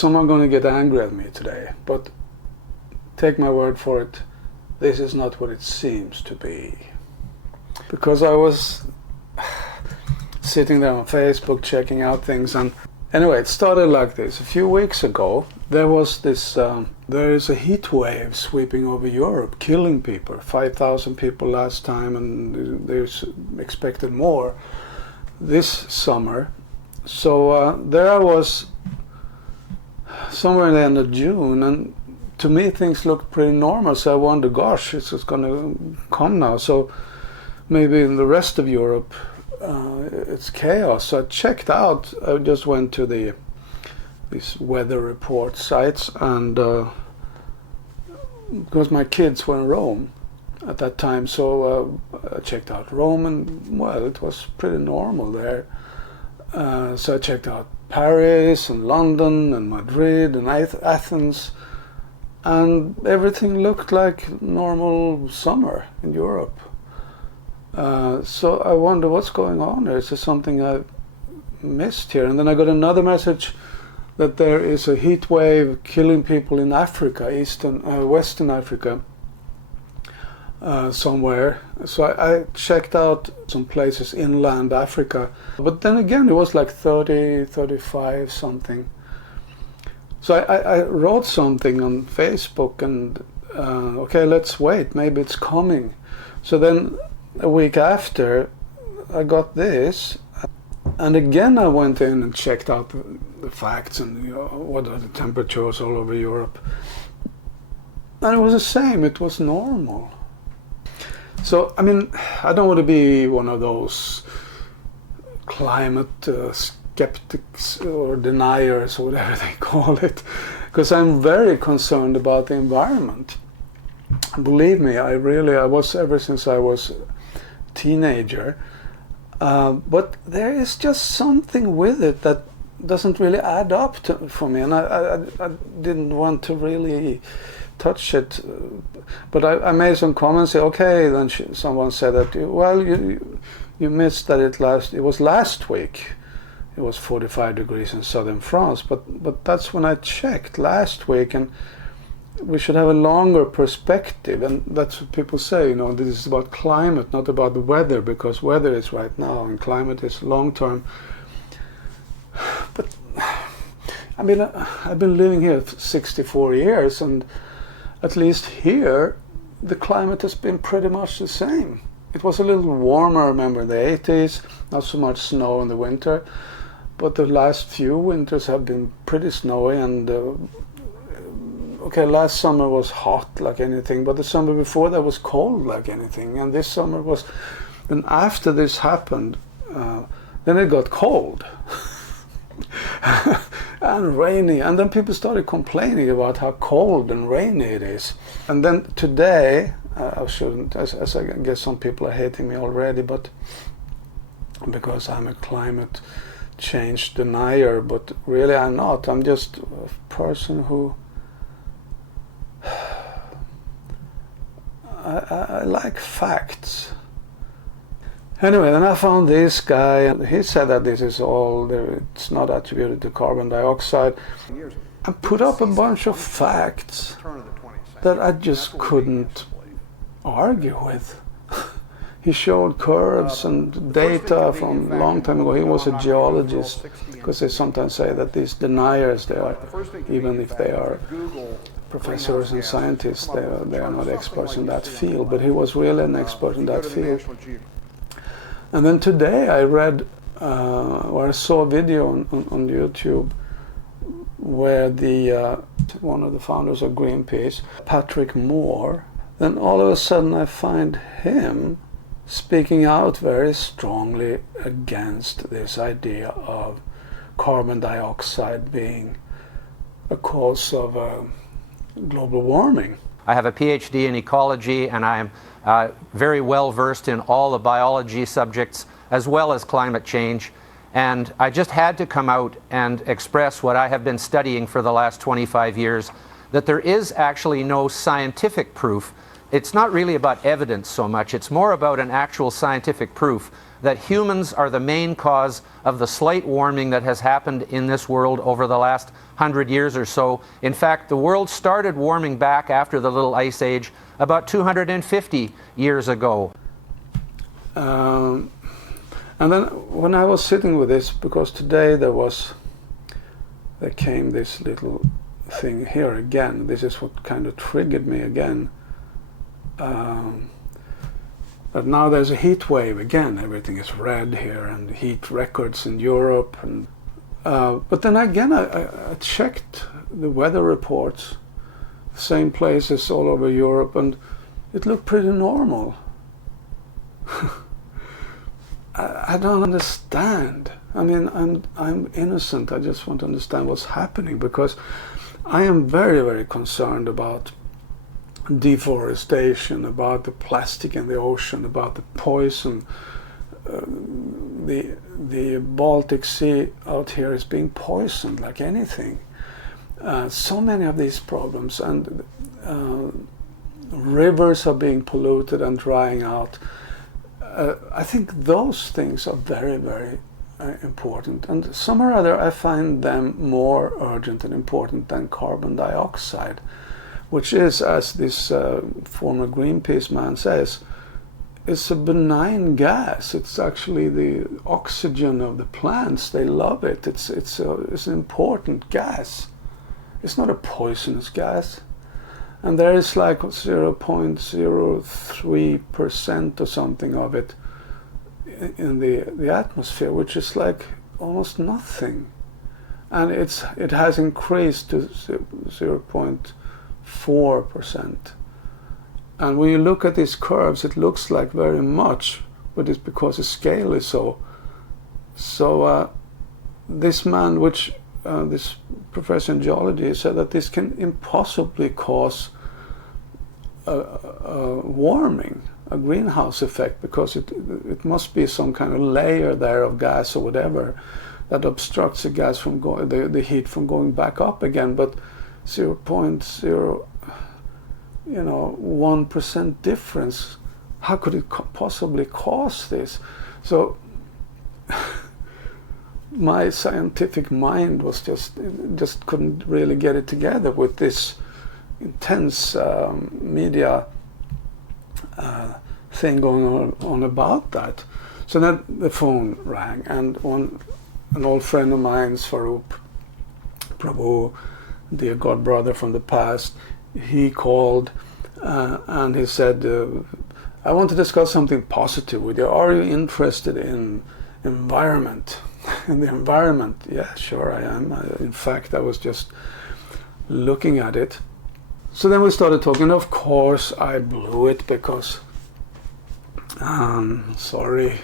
Someone going to get angry at me today, but take my word for it, this is not what it seems to be. Because I was sitting there on Facebook checking out things, and anyway, it started like this. A few weeks ago, there is a heat wave sweeping over Europe, killing people. 5,000 people last time, and there's expected more this summer. So there I was, somewhere in the end of June, and to me things looked pretty normal, so I wondered, gosh, it's just going to come now, so maybe in the rest of Europe it's chaos. So I checked out, I just went to these weather report sites, and because my kids were in Rome at that time, so I checked out Rome, and well, it was pretty normal there. So I checked out Paris and London and Madrid and Athens, and everything looked like normal summer in Europe. So I wonder what's going on there. Is there something I missed here? And then I got another message that there is a heat wave killing people in Africa, Western Africa, somewhere. So I checked out some places inland Africa, but then again it was like 30, 35 something. So I wrote something on Facebook, and okay, let's wait, maybe it's coming. So then a week after I got this, and again I went in and checked out the facts and what are the temperatures all over Europe, and it was the same, it was normal. So, I mean, I don't want to be one of those climate skeptics or deniers or whatever they call it, because I'm very concerned about the environment. Believe me, I was ever since I was a teenager. But there is just something with it that doesn't really add up for me, and I didn't want to really touch it, but I made some comments. Say, okay, then someone said that, well, you missed that it was last week. It was 45 degrees in southern France, but that's when I checked last week, and we should have a longer perspective, and that's what people say. This is about climate, not about the weather, because weather is right now and climate is long term. But I mean, I've been living here for 64 years, and at least here, the climate has been pretty much the same. It was a little warmer, I remember, in the 80s, not so much snow in the winter, but the last few winters have been pretty snowy, and okay, last summer was hot like anything, but the summer before that was cold like anything, and this summer was, and after this happened, then it got cold. And rainy, and then people started complaining about how cold and rainy it is. And then today, I shouldn't, as I guess some people are hating me already, but because I'm a climate change denier, but really I'm not. I'm just a person who I like facts. Anyway, then I found this guy. He said that this is all, it's not attributed to carbon dioxide. I put up a bunch of facts that I just couldn't argue with. He showed curves and data from a long time ago. He was a geologist, because they sometimes say that these deniers, they are, even if they are professors and scientists, they are not experts in that field, but he was really an expert in that field. And then today I read, or I saw a video on YouTube where one of the founders of Greenpeace, Patrick Moore, then all of a sudden I find him speaking out very strongly against this idea of carbon dioxide being a cause of global warming. I have a PhD in ecology, and I am very well versed in all the biology subjects as well as climate change, and I just had to come out and express what I have been studying for the last 25 years, that there is actually no scientific proof. It's not really about evidence so much, it's more about an actual scientific proof that humans are the main cause of the slight warming that has happened in this world over the last 100 years or so. In fact, the world started warming back after the Little Ice Age about 250 years ago. And then when I was sitting with this, because today there came this little thing here again. This is what kind of triggered me again. But now there's a heat wave again. Everything is red here, and heat records in Europe. And but then again, I checked the weather reports, same places all over Europe, and it looked pretty normal. I don't understand. I mean, I'm innocent. I just want to understand what's happening, because I am very, very concerned about deforestation, about the plastic in the ocean, about the poison. The Baltic Sea out here is being poisoned like anything. So many of these problems, and rivers are being polluted and drying out. I think those things are very, very important, and some or other I find them more urgent and important than carbon dioxide, which is, as this former Greenpeace man says, it's a benign gas. It's actually the oxygen of the plants. They love it. It's an important gas. It's not a poisonous gas. And there is like 0.03% or something of it in the atmosphere, which is like almost nothing. And it has increased to 0.4%. And when you look at these curves, it looks like very much, but it's because the scale is so. So this man, this professor in geology, said that this can impossibly cause a warming, a greenhouse effect, because it must be some kind of layer there of gas or whatever that obstructs the gas from the heat from going back up again. But 0.1% difference, how could it possibly cause this? So my scientific mind was just couldn't really get it together with this intense media thing going on about that. So then the phone rang, and an old friend of mine, Svarup Prabhu, dear God brother from the past, he called and he said, I want to discuss something positive with you. Are you interested in environment? In the environment? Yeah, sure I am. In fact, I was just looking at it. So then we started talking. Of course, I blew it because, sorry,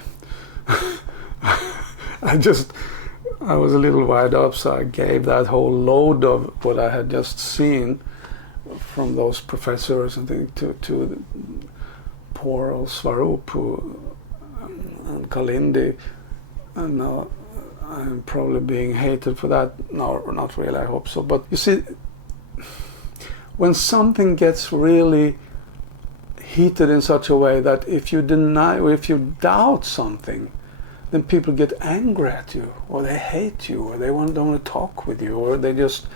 I was a little wired up, so I gave that whole load of what I had just seen from those professors and things to poor old Svarup and Kalindi, and now I'm probably being hated for that. No, not really, I hope so. But you see, when something gets really heated in such a way that if you deny or if you doubt something, then people get angry at you, or they hate you, or they don't want to talk with you, or they just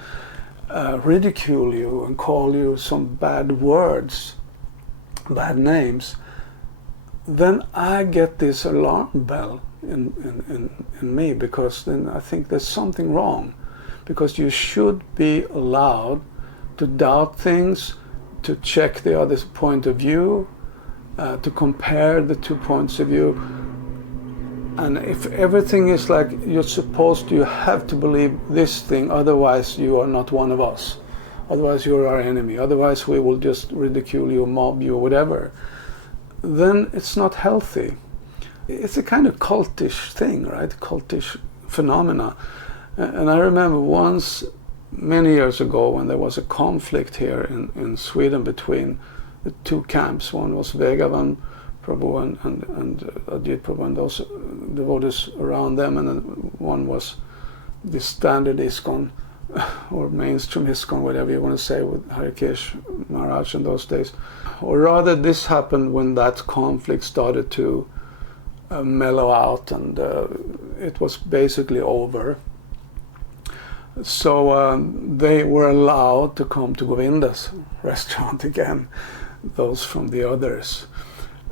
ridicule you and call you some bad words, bad names, then I get this alarm bell in me, because then I think there's something wrong, because you should be allowed to doubt things, to check the other's point of view, to compare the 2 points of view. And if everything is like you have to believe this thing, otherwise you are not one of us. Otherwise you're our enemy. Otherwise we will just ridicule you, mob you, whatever. Then it's not healthy. It's a kind of cultish thing, right? Cultish phenomena. And I remember once, many years ago, when there was a conflict here in Sweden between the two camps. One was Vegavan Prabhu and Ajit Prabhu and those devotees around them, and then one was the standard ISKCON or mainstream ISKCON, whatever you want to say, with Harikesh Maharaj in those days. Or rather, this happened when that conflict started to mellow out, and it was basically over. So they were allowed to come to Govinda's restaurant again, those from the others.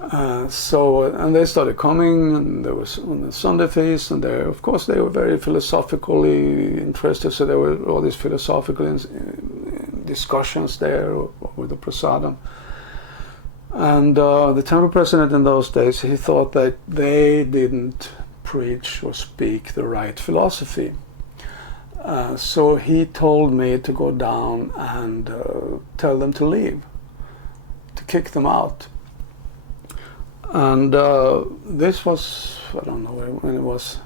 And they started coming, and there was on the Sunday feast, and of course they were very philosophically interested, so there were all these philosophical discussions there with the prasadam. And the temple president in those days, he thought that they didn't preach or speak the right philosophy. So he told me to go down and tell them to leave, to kick them out. And this was, I don't know when it was,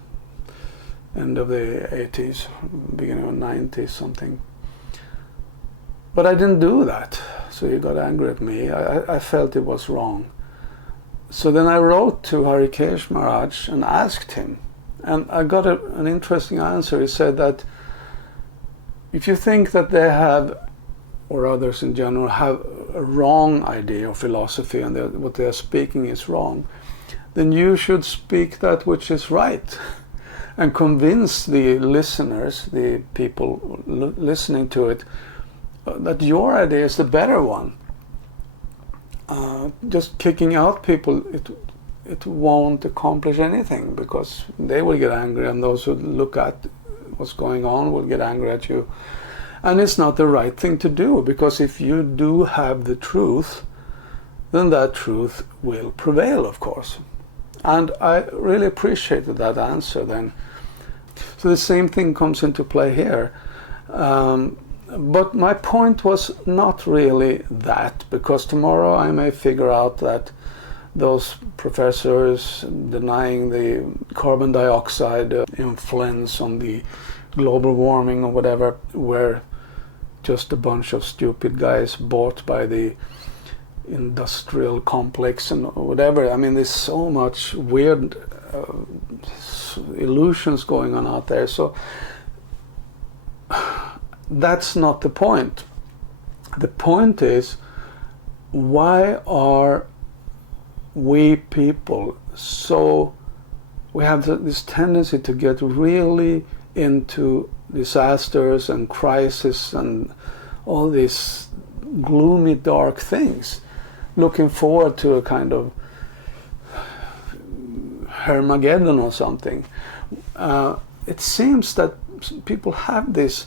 end of the 80s, beginning of 90s, something. But I didn't do that, so he got angry at me. I felt it was wrong. So then I wrote to Harikesh Maharaj and asked him, and I got an interesting answer. He said that if you think that they have, or others in general, have a wrong idea of philosophy and what they are speaking is wrong, then you should speak that which is right and convince the listeners, the people listening to it, that your idea is the better one. Just kicking out people, it won't accomplish anything, because they will get angry, and those who look at what's going on will get angry at you. And it's not the right thing to do, because if you do have the truth, then that truth will prevail, of course. And I really appreciated that answer then. So the same thing comes into play here. But my point was not really that, because tomorrow I may figure out that those professors denying the carbon dioxide influence on the global warming or whatever were just a bunch of stupid guys bought by the industrial complex and whatever. I mean, there's so much weird illusions going on out there. So that's not the point. The point is, why are we people we have this tendency to get really into disasters and crisis and all these gloomy, dark things, looking forward to a kind of Armageddon or something. It seems that people have this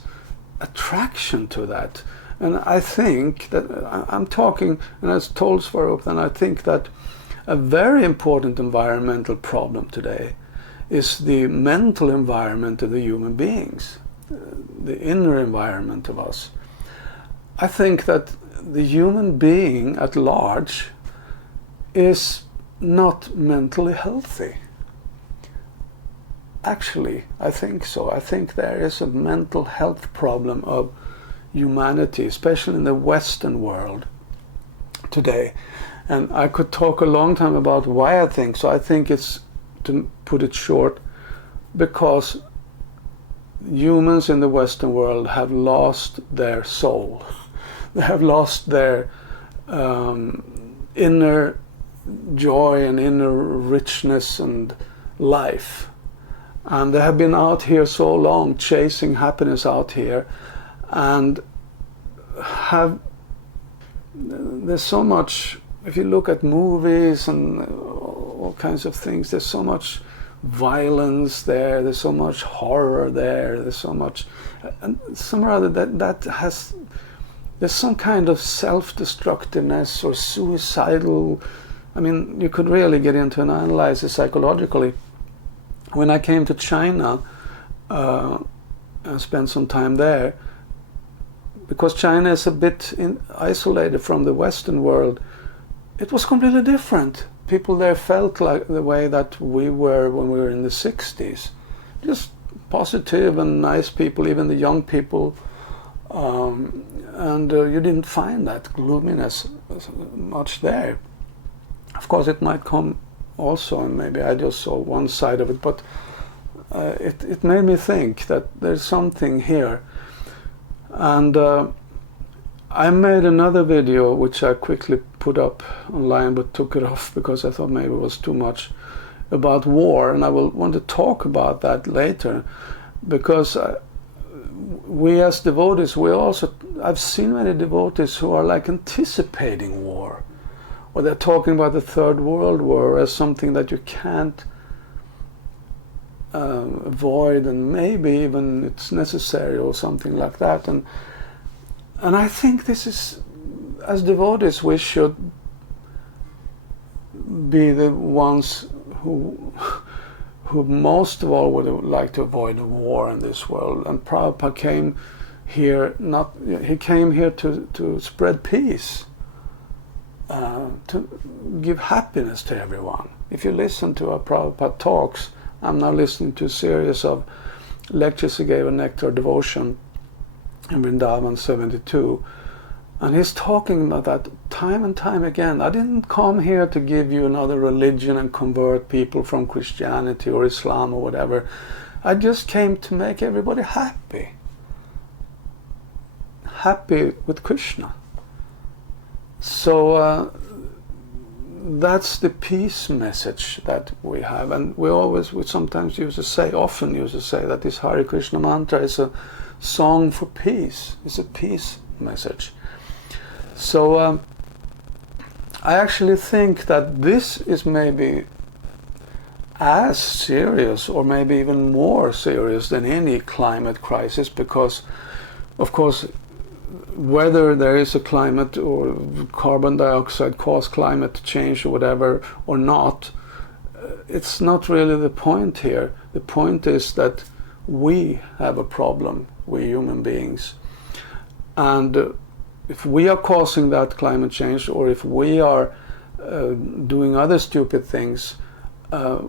attraction to that, and I think that I'm talking, and as told Svarup, and I think that a very important environmental problem today is the mental environment of the human beings, the inner environment of us. I think that the human being at large is not mentally healthy. Actually, I think so. I think there is a mental health problem of humanity, especially in the Western world today. And I could talk a long time about why I think so. I think it's, to put it short, because humans in the Western world have lost their soul. They have lost their inner joy and inner richness and life. And they have been out here so long, chasing happiness out here, and there's so much, if you look at movies and all kinds of things, there's so much violence there, there's so much horror there, there's so much, and somehow or other there's some kind of self-destructiveness or suicidal. I mean, you could really get into an analysis psychologically. When I came to China, I spent some time there, because China is a bit isolated from the Western world. It was completely different. People there felt like the way that we were when we were in the 60s. Just positive and nice people, even the young people. And you didn't find that gloominess much there. Of course, it might come also, and maybe I just saw one side of it, but it made me think that there's something here. And I made another video which I quickly put up online, but took it off because I thought maybe it was too much. about war, and I will want to talk about that later, because we as devotees, I've seen many devotees who are like anticipating war, or they're talking about the Third World War as something that you can't avoid, and maybe even it's necessary or something like that. And I think this is, as devotees, we should be the ones who most of all would like to avoid a war in this world. And Prabhupada came here he came here to spread peace, to give happiness to everyone. If you listen to our Prabhupada talks, I'm now listening to a series of lectures he gave on Nectar Devotion in Vrindavan 72, and he's talking about that time and time again. I didn't come here to give you another religion and convert people from Christianity or Islam or whatever. I just came to make everybody happy with Krishna. So that's the peace message that we have, and we sometimes often use to say that this Hare Krishna mantra is a song for peace. It's a peace message. So I actually think that this is maybe as serious, or maybe even more serious than any climate crisis, because of course whether there is a climate or carbon dioxide cause climate change or whatever or not, it's not really the point here. The point is that we have a problem, we human beings, and if we are causing that climate change, or if we are doing other stupid things,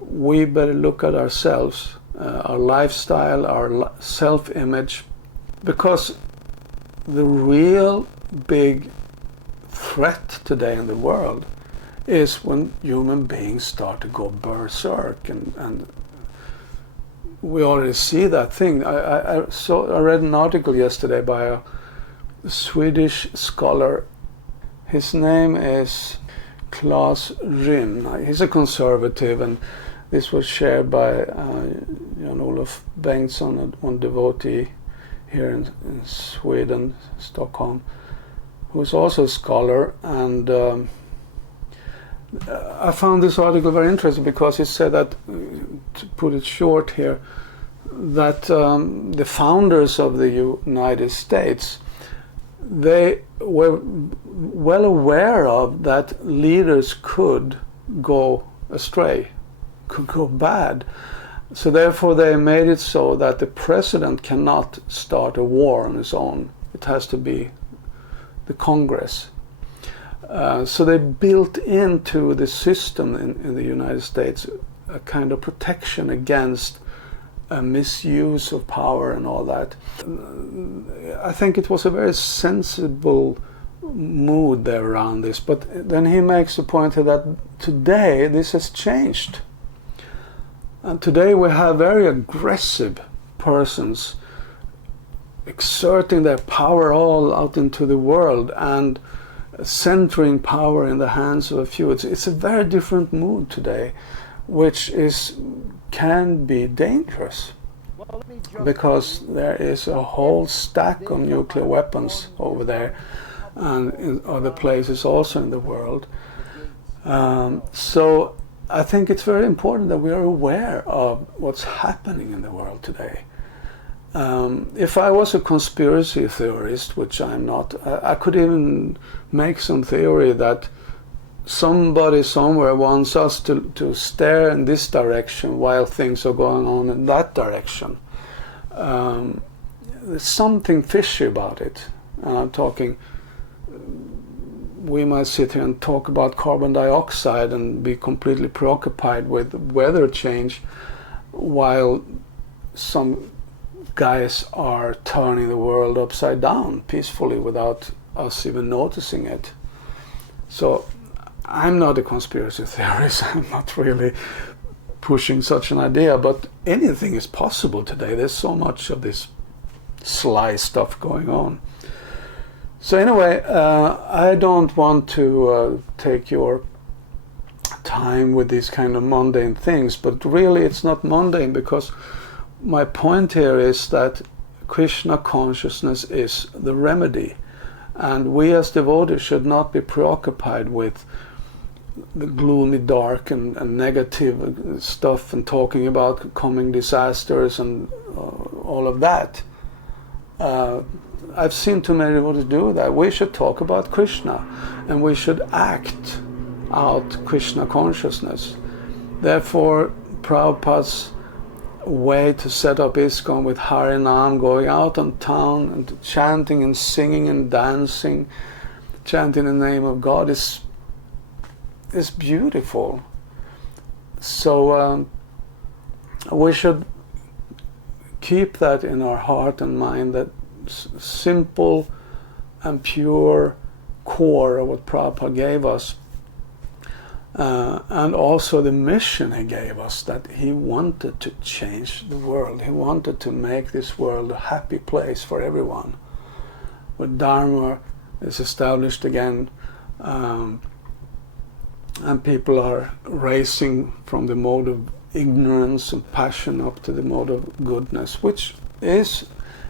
we better look at ourselves, our lifestyle, our self-image, because the real big threat today in the world is when human beings start to go berserk, and we already see that thing. I read an article yesterday by a Swedish scholar. His name is Claes Rynn. He's a conservative, and this was shared by Jan-Olof Bengtsson, one devotee here in Sweden, Stockholm, who's also a scholar. And I found this article very interesting because he said that, to put it short here, that the founders of the United States, they were well aware of that leaders could go astray, could go bad. So therefore they made it so that the president cannot start a war on his own. It has to be the Congress. So they built into the system in the United States a kind of protection against misuse of power and all that. I think it was a very sensible mood there around this, but then he makes the point that today this has changed. And today we have very aggressive persons exerting their power all out into the world and centering power in the hands of a few. It's a very different mood today, which can be dangerous, because there is a whole stack of nuclear weapons over there and in other places also in the world. So I think it's very important that we are aware of what's happening in the world today. If I was a conspiracy theorist, which I'm not, I could even make some theory that somebody somewhere wants us to stare in this direction while things are going on in that direction. There's something fishy about it. And I'm talking, we might sit here and talk about carbon dioxide and be completely preoccupied with weather change, while some guys are turning the world upside down peacefully without us even noticing it. So I'm not a conspiracy theorist. I'm not really pushing such an idea, but anything is possible today. There's so much of this sly stuff going on. So anyway, I don't want to take your time with these kind of mundane things, but really it's not mundane, because my point here is that Krishna consciousness is the remedy, and we as devotees should not be preoccupied with the gloomy, dark and negative stuff and talking about coming disasters and all of that. I've seen too many devotees do that. We should talk about Krishna, and we should act out Krishna consciousness. Therefore, Prabhupada's way to set up ISKCON with Harinam, going out on town and chanting and singing and dancing, chanting the name of God, is beautiful. So we should keep that in our heart and mind, that simple and pure core of what Prabhupada gave us, and also the mission he gave us, that he wanted to change the world. He wanted to make this world a happy place for everyone, where Dharma is established again, and people are racing from the mode of ignorance and passion up to the mode of goodness, which is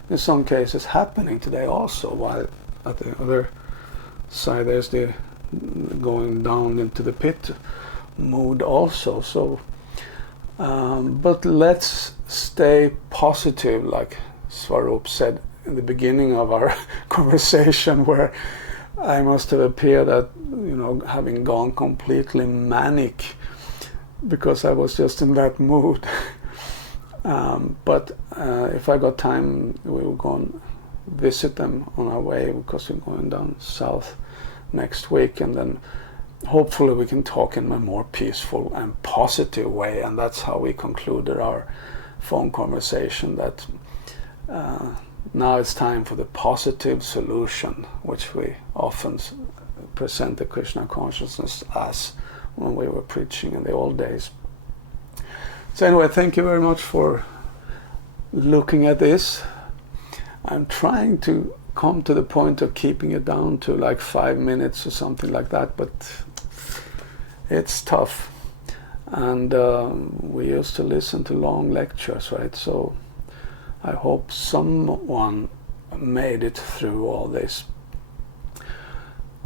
in some cases happening today also, while at the other side there's the going down into the pit mood also. So but let's stay positive, like Swarup said in the beginning of our conversation, where I must have appeared at, having gone completely manic, because I was just in that mood. But if I got time, we will go and visit them on our way, because we're going down south next week, and then hopefully we can talk in a more peaceful and positive way. And that's how we concluded our phone conversation, that now it's time for the positive solution, which we often present the Krishna consciousness as when we were preaching in the old days. So anyway, thank you very much for looking at this. I'm trying to come to the point of keeping it down to like 5 minutes or something like that, but it's tough. And we used to listen to long lectures, right? So I hope someone made it through all this.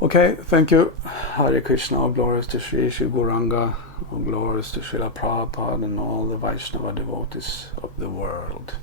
Okay, thank you. Hare Krishna, all glories to Shri Gauranga, all glories to Srila Prabhupada and all the Vaishnava devotees of the world.